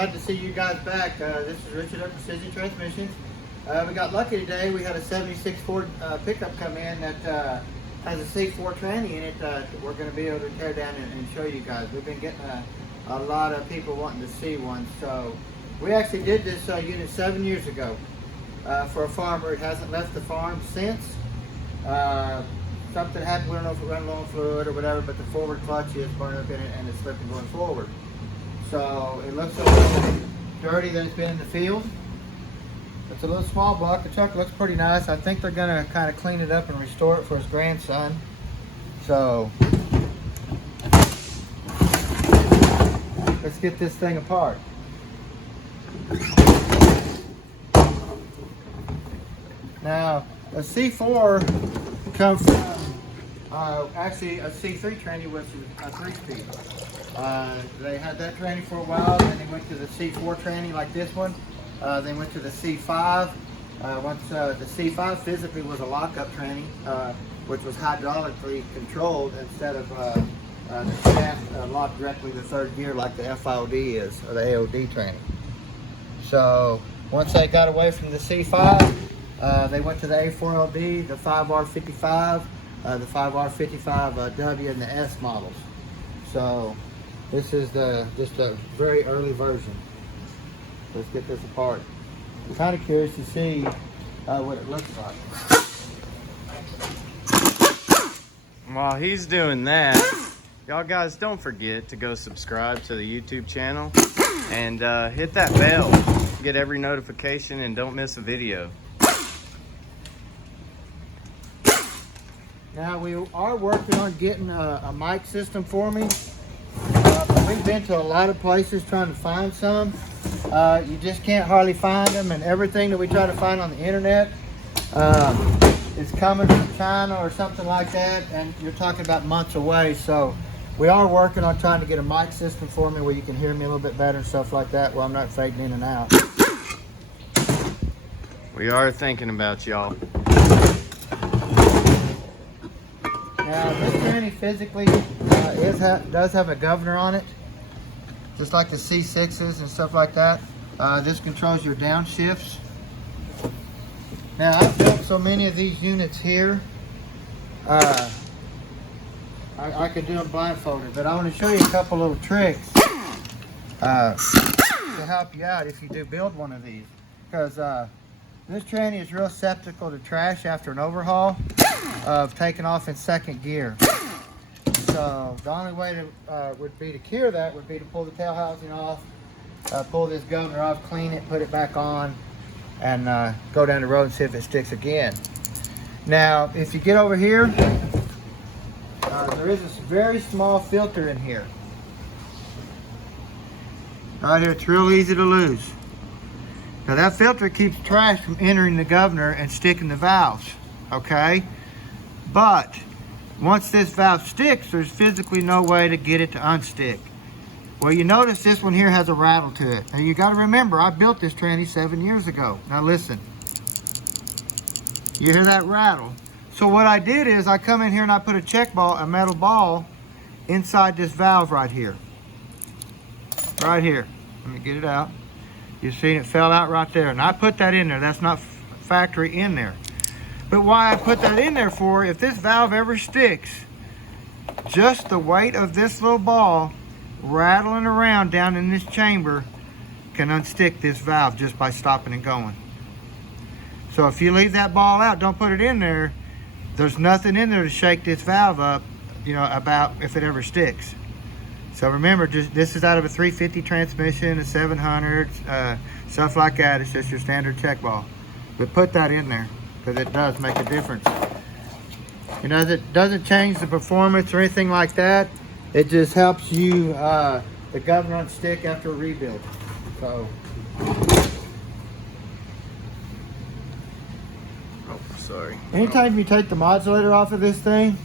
glad to see you guys back. This is Richard at Precision Transmissions. We got lucky today. We had a 76 Ford pickup come in that has a C4 tranny in it. We're going to be able to tear down and show you guys. We've been getting a lot of people wanting to see one. So we actually did this unit 7 years ago for a farmer. It hasn't left the farm since. Something happened. We don't know if it ran low on fluid or whatever, but the forward clutch is burned up in it and it's slipping going forward. So it looks a little dirty that it's been in the field. It's a little small block. The truck looks pretty nice. I think they're gonna kind of clean it up and restore it for his grandson. So let's get this thing apart. Now a C4 comes from actually a C3 tranny, which is a 3-speed. They had that tranny for a while, then they went to the C4 tranny like this one. They went to the C5. Once the C5 physically was a lockup tranny, which was hydraulically controlled instead of the shaft locked directly to third gear like the FIOD is, or the AOD tranny. So once they got away from the C5, they went to the A4LD, the 5R55, the 5R55W, and the S models. So this is just a very early version. Let's get this apart. I'm kind of curious to see what it looks like. While he's doing that, y'all guys don't forget to go subscribe to the YouTube channel and hit that bell. Get every notification and don't miss a video. Now we are working on getting a mic system for me. We've been to a lot of places trying to find some. You just can't hardly find them, and everything that we try to find on the internet is coming from China or something like that, and you're talking about months away. So we are working on trying to get a mic system for me where you can hear me a little bit better and stuff like that, where I'm not fading in and out. We are thinking about y'all. Now this tranny physically does have a governor on it, just like the C6s and stuff like that. This controls your downshifts. Now I've built so many of these units here, I could do them blindfolded, but I want to show you a couple little tricks to help you out if you do build one of these. Because this tranny is real susceptible to trash after an overhaul of taking off in second gear. So the only way to would be to cure that would be to pull the tail housing off, pull this governor off, clean it, put it back on, and go down the road and see if it sticks again. Now, if you get over here, there is this very small filter in here. Right here, it's real easy to lose. Now that filter keeps trash from entering the governor and sticking the valves, okay? But once this valve sticks, there's physically no way to get it to unstick. Well, you notice this one here has a rattle to it. And you got to remember, I built this tranny 7 years ago. Now listen, you hear that rattle? So what I did is I come in here and I put a metal ball inside this valve right here. Right here. Let me get it out. You see it fell out right there. And I put that in there. That's not factory in there. But why I put that in there for, if this valve ever sticks, just the weight of this little ball rattling around down in this chamber can unstick this valve just by stopping and going. So if you leave that ball out, don't put it in there, there's nothing in there to shake this valve up, you know, about if it ever sticks. So remember, this is out of a 350 transmission, a 700, stuff like that. It's just your standard check ball. But put that in there, because it does make a difference. You know, it doesn't change the performance or anything like that. It just helps you, the governor on stick after a rebuild. So. Oh, sorry. Anytime you take the modulator off of this thing,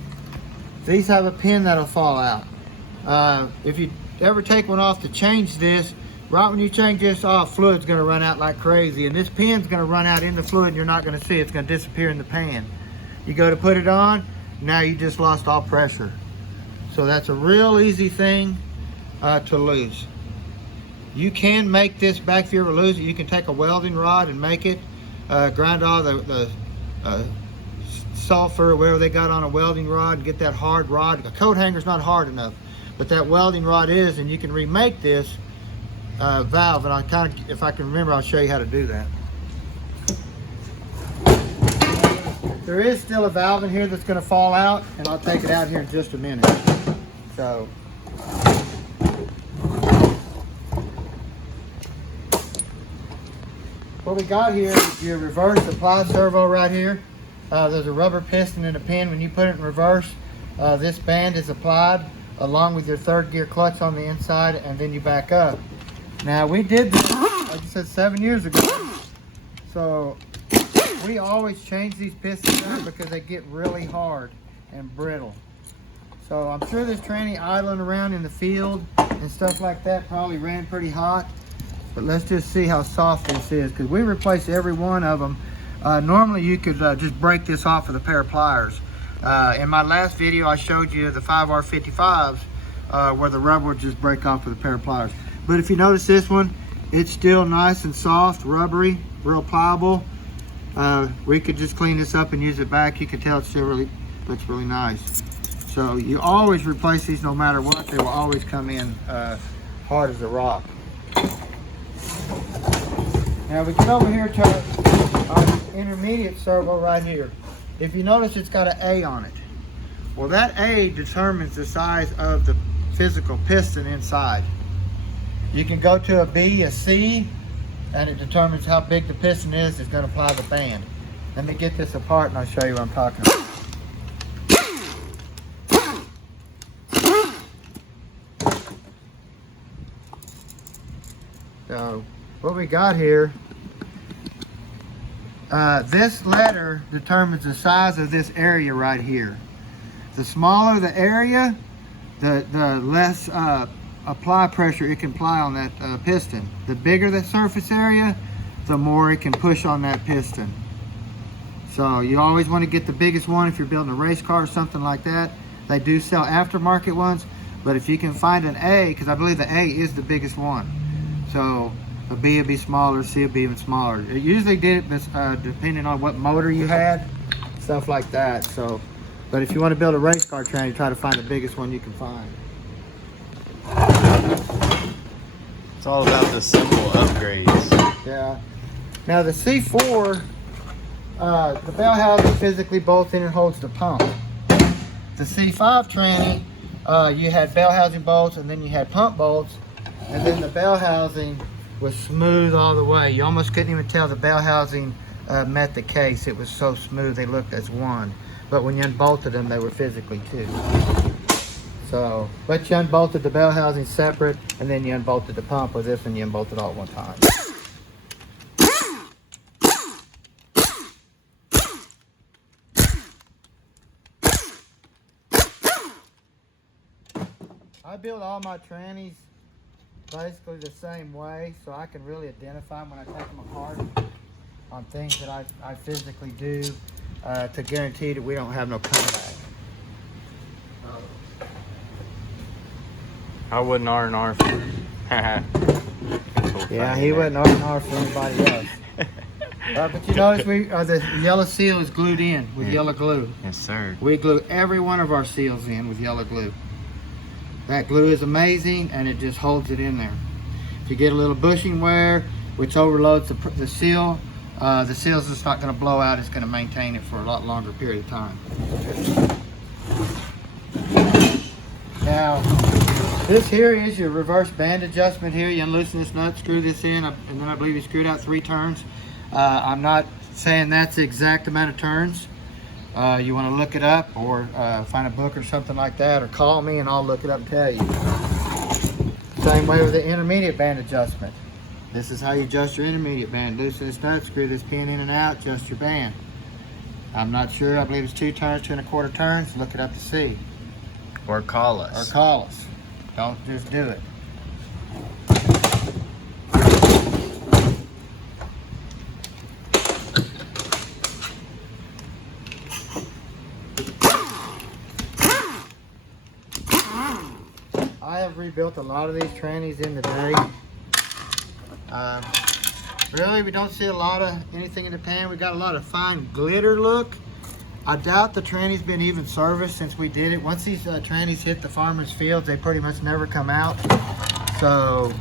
these have a pin that'll fall out. If you ever take one off to change this, right when you change this off, fluid's gonna run out like crazy, and this pin's gonna run out in the fluid and you're not gonna see it. It's gonna disappear in the pan. You go to put it on, now you just lost all pressure. So that's a real easy thing to lose. You can make this back if you ever lose it. You can take a welding rod and make it, grind all the sulfur or whatever they got on a welding rod and get that hard rod. A coat hanger's not hard enough, but that welding rod is, and you can remake this valve. And if I can remember, I'll show you how to do that. There is still a valve in here that's going to fall out, and I'll take it out here in just a minute. So, what we got here is your reverse apply servo right here. There's a rubber piston and a pin. When you put it in reverse, this band is applied along with your third gear clutch on the inside, and then you back up. Now, we did this, like I said, 7 years ago. So we always change these pistons out because they get really hard and brittle. So I'm sure this tranny idling around in the field and stuff like that probably ran pretty hot. But let's just see how soft this is, because we replace every one of them. Normally you could just break this off with a pair of pliers. In my last video I showed you the 5R55s where the rubber would just break off with a pair of pliers. But if you notice this one, it's still nice and soft, rubbery, real pliable. We could just clean this up and use it back. You can tell it still looks really nice. So you always replace these no matter what. They will always come in hard as a rock. Now we get over here to our intermediate servo right here. If you notice, it's got an A on it. Well, that A determines the size of the physical piston inside. You can go to a B, a C, and it determines how big the piston is. It's going to apply the band. Let me get this apart and I'll show you what I'm talking about. So what we got here, this letter determines the size of this area right here. The smaller the area, the less apply pressure it can apply on that piston. The bigger the surface area, the more it can push on that piston. So you always want to get the biggest one if you're building a race car or something like that. They do sell aftermarket ones, but if you can find an A, because I believe the A is the biggest one. So a B would be smaller, C would be even smaller. It usually did it depending on what motor you had, stuff like that. So, but if you want to build a race car train, you try to find the biggest one you can find. It's all about the simple upgrades. Yeah. Now the C4, the bell housing physically bolts in and holds the pump. The C5 tranny, you had bell housing bolts and then you had pump bolts, and then the bell housing was smooth all the way. You almost couldn't even tell the bell housing met the case. It was so smooth they looked as one. But when you unbolted them, they were physically two. So, but you unbolted the bell housing separate, and then you unbolted the pump. With this one, you unbolted all at one time. I build all my trannies basically the same way, so I can really identify them when I take them apart on things that I physically do to guarantee that we don't have no comeback. I wouldn't R&R for him. Yeah, he wouldn't R&R for anybody else. But you notice the yellow seal is glued in with yellow glue. Yes, sir. We glue every one of our seals in with yellow glue. That glue is amazing, and it just holds it in there. If you get a little bushing wear, which overloads the seal, the seal's just not going to blow out. It's going to maintain it for a lot longer period of time. Now, this here is your reverse band adjustment here. You unloosen this nut, screw this in, and then I believe you screwed out 3 turns. I'm not saying that's the exact amount of turns. You want to look it up, or find a book or something like that, or call me and I'll look it up and tell you. Same way with the intermediate band adjustment. This is how you adjust your intermediate band. Loosen this nut, screw this pin in and out, adjust your band. I'm not sure, I believe it's 2 turns, 2 1/4 turns. Look it up to see. Or call us. Or call us. Don't just do it. I have rebuilt a lot of these trannies in the day. Really, we don't see a lot of anything in the pan. We got a lot of fine glitter look. I doubt the tranny's been even serviced since we did it. Once these trannies hit the farmer's fields, they pretty much never come out. So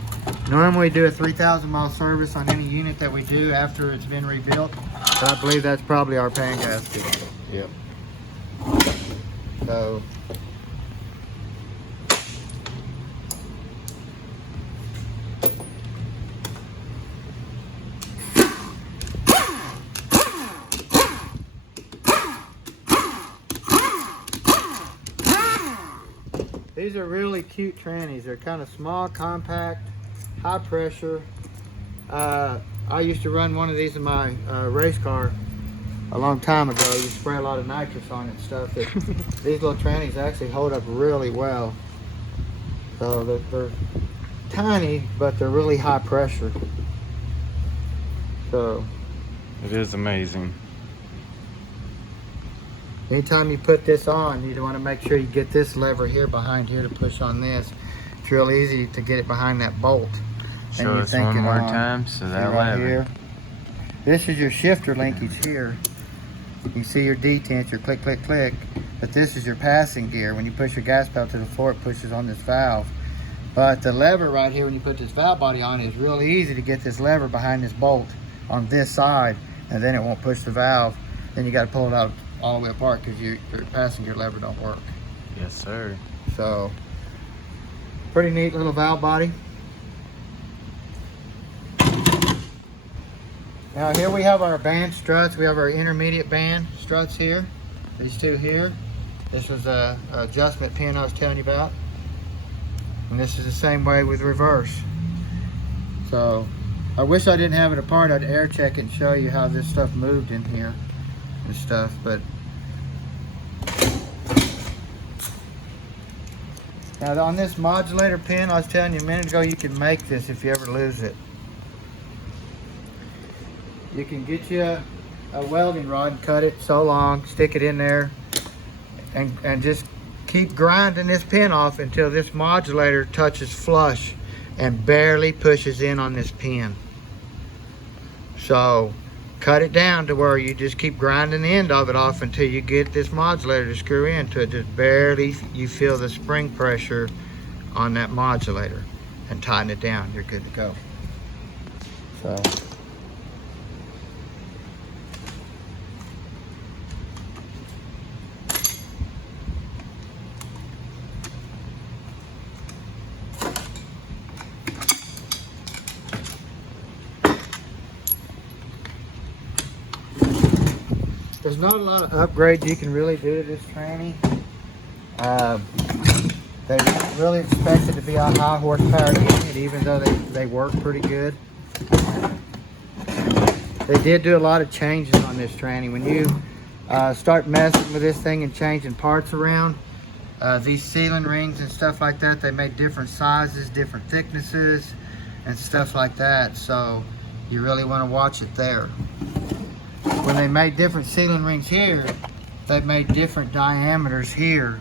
normally we do a 3,000 mile service on any unit that we do after it's been rebuilt. So I believe that's probably our pan gasket. Yep. So these are really cute trannies. They're kind of small, compact, high pressure. I used to run one of these in my race car a long time ago. You spray a lot of nitrous on it and stuff. These little trannies actually hold up really well. So they're tiny, but they're really high pressure. So it is amazing. anytime you put this on, you want to make sure you get this lever here behind here to push on this. It's real easy to get it behind that bolt. Show us one more time. So that right lever. Here. This is your shifter linkage here. You see your detent, your click, click, click. But this is your passing gear. When you push your gas pedal to the floor, it pushes on this valve. But the lever right here, when you put this valve body on, is really easy to get this lever behind this bolt on this side, and then it won't push the valve. Then you got to pull it out all the way apart because your passenger lever don't work. Yes, sir. So pretty neat little valve body. Now here we have our band struts. We have our intermediate band struts here. These two here. This was a adjustment pin I was telling you about. And this is the same way with reverse. So I wish I didn't have it apart. I'd air check it and show you how this stuff moved in here and stuff, but now on this modulator pin, I was telling you a minute ago, you can make this if you ever lose it. You can get you a welding rod and cut it so long, stick it in there, and just keep grinding this pin off until this modulator touches flush and barely pushes in on this pin. So cut it down to where you just keep grinding the end of it off until you get this modulator to screw into it. Just barely you feel the spring pressure on that modulator and tighten it down. You're good to go. So there's not a lot of upgrades you can really do to this tranny. They didn't really expect it to be a high horsepower unit, even though they work pretty good. They did do a lot of changes on this tranny. When you start messing with this thing and changing parts around, these sealing rings and stuff like that, they made different sizes, different thicknesses, and stuff like that. So you really want to watch it there. When they made different sealing rings here, they made different diameters here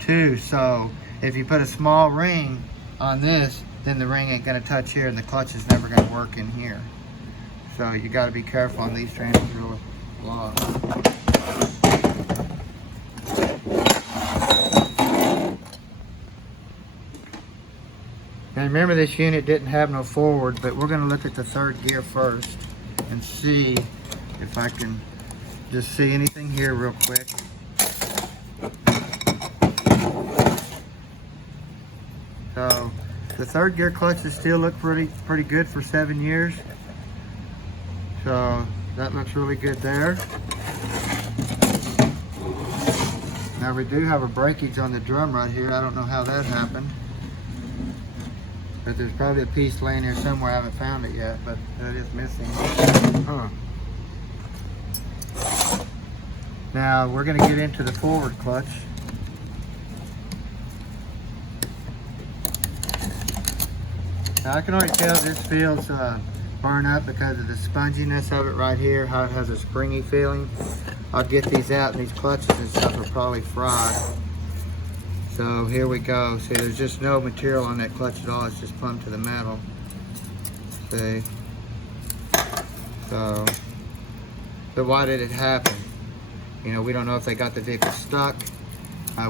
too. So if you put a small ring on this, then the ring ain't gonna touch here and the clutch is never gonna work in here. So you gotta be careful on these trannies real a lot. Now remember, this unit didn't have no forward, but we're gonna look at the third gear first and see if I can just see anything here real quick. So the third gear clutches still look pretty good for 7 years. So that looks really good there. Now we do have a breakage on the drum right here. I don't know how that happened, but there's probably a piece laying here somewhere. I haven't found it yet, but that is missing. Huh. Now we're going to get into the forward clutch. Now I can already tell this feels burned up because of the sponginess of it right here, how it has a springy feeling. I'll get these out, and these clutches and stuff are probably fried. So here we go. See, there's just no material on that clutch at all. It's just plumbed to the metal. See? So why did it happen? You know, we don't know if they got the vehicle stuck.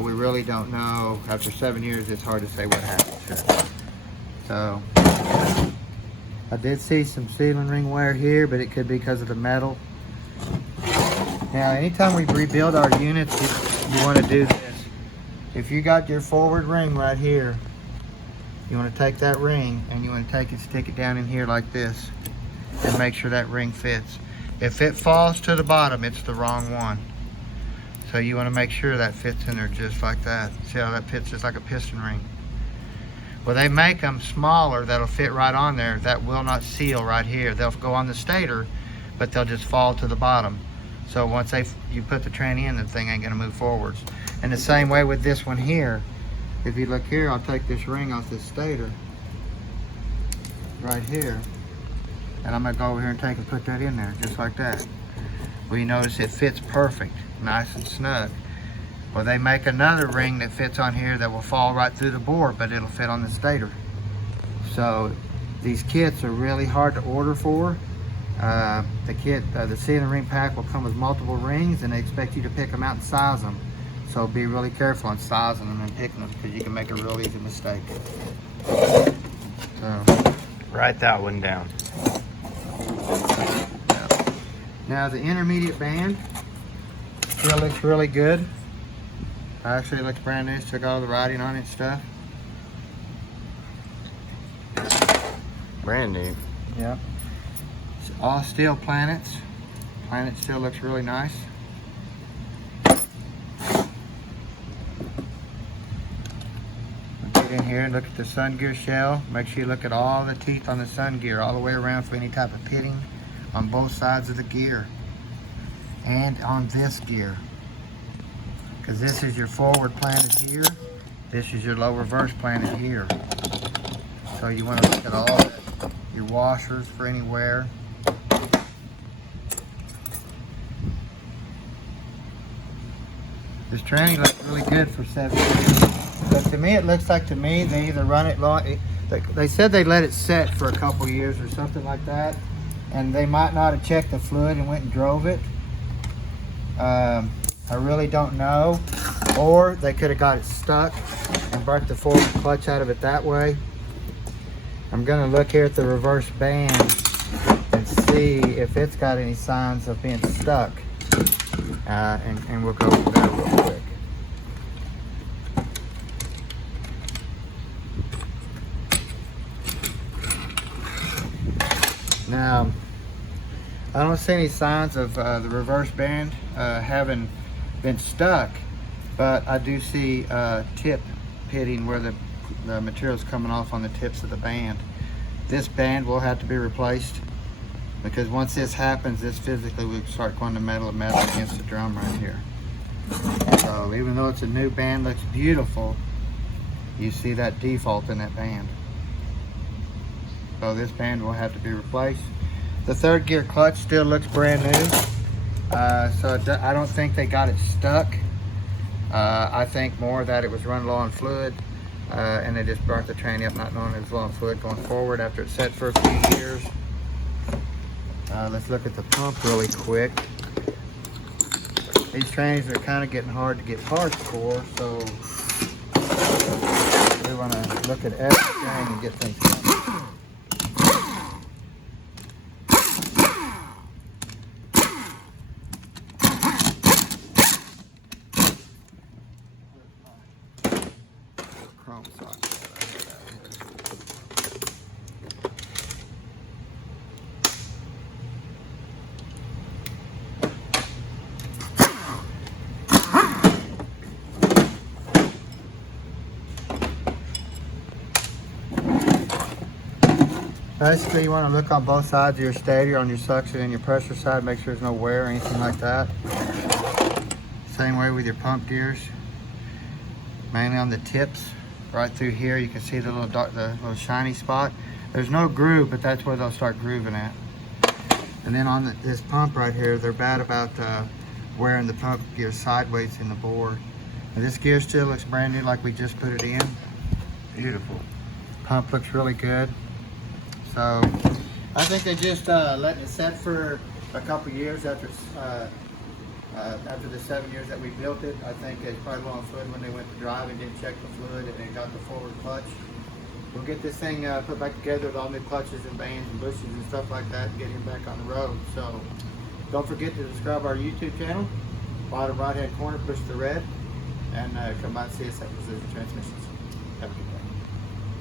We really don't know. After 7 years, it's hard to say what happened to it. So I did see some sealing ring wear here, but it could be because of the metal. Now, anytime we rebuild our units, you want to do this. If you got your forward ring right here, you want to take that ring and you want to take it, stick it down in here like this and make sure that ring fits. If it falls to the bottom, it's the wrong one. So you want to make sure that fits in there just like that. See how that fits just like a piston ring? Well, they make them smaller that'll fit right on there. That will not seal right here. They'll go on the stator, but they'll just fall to the bottom. So once you put the tranny in, the thing ain't gonna move forwards. And the same way with this one here. If you look here, I'll take this ring off this stator right here, and I'm gonna go over here and take and put that in there, just like that. Well, you notice it fits perfect, nice and snug. Well, they make another ring that fits on here that will fall right through the board, but it'll fit on the stator. So these kits are really hard to order for. The sealing ring pack will come with multiple rings, and they expect you to pick them out and size them. So be really careful on sizing them and picking them, because you can make a real easy mistake. So Write that one down. now the intermediate band still looks really good. Actually, it looks brand new. Took all the writing on it and stuff. Brand new. Yeah. It's all steel planets. Planet still looks really nice. Get in here and look at the sun gear shell. Make sure you look at all the teeth on the sun gear all the way around for any type of pitting on both sides of the gear and on this gear. Because this is your forward planet here. This is your low reverse planet here. So you want to look at all that. Your washers for any wear. This tranny looks really good for 7 years. But to me, it looks like they either run it long. They said they let it set for a couple years or something like that. And they might not have checked the fluid and went and drove it. I really don't know. Or they could have got it stuck and burnt the forward clutch out of it that way. I'm gonna look here at the reverse band and see if it's got any signs of being stuck. And we'll go from there real quick. Now, I don't see any signs of the reverse band having been stuck, but I do see tip pitting where the material's coming off on the tips of the band. This band will have to be replaced, because once this happens, this physically will start going to metal against the drum right here. So even though it's a new band, looks beautiful, you see that default in that band. So this band will have to be replaced. The third gear clutch still looks brand new. So I don't think they got it stuck. I think more that it was run low on fluid, and they just burnt the tranny up not knowing it was low on fluid going forward after it set for a few years. Let's look at the pump really quick. These trannies are kind of getting hard to get parts for, so we want to look at everything and get things done. Chrome socket. Basically, you want to look on both sides of your stator, on your suction and your pressure side, make sure there's no wear or anything like that. Same way with your pump gears, mainly on the tips. Right through here, you can see the little dark, the little shiny spot. There's no groove, but that's where they'll start grooving at. And then on this pump right here, they're bad about wearing the pump gear sideways in the bore. And this gear still looks brand new, like we just put it in. Beautiful. Pump looks really good. So I think they just letting it set for a couple years after the 7 years that we built it. I think it's probably low on fluid when they went to drive and didn't check the fluid, and they got the forward clutch. We'll get this thing put back together with all new clutches and bands and bushings and stuff like that, and get him back on the road. So don't forget to subscribe to our YouTube channel. Bottom right hand corner, push the red, and come by and see us at Precision Transmissions. Have a good day.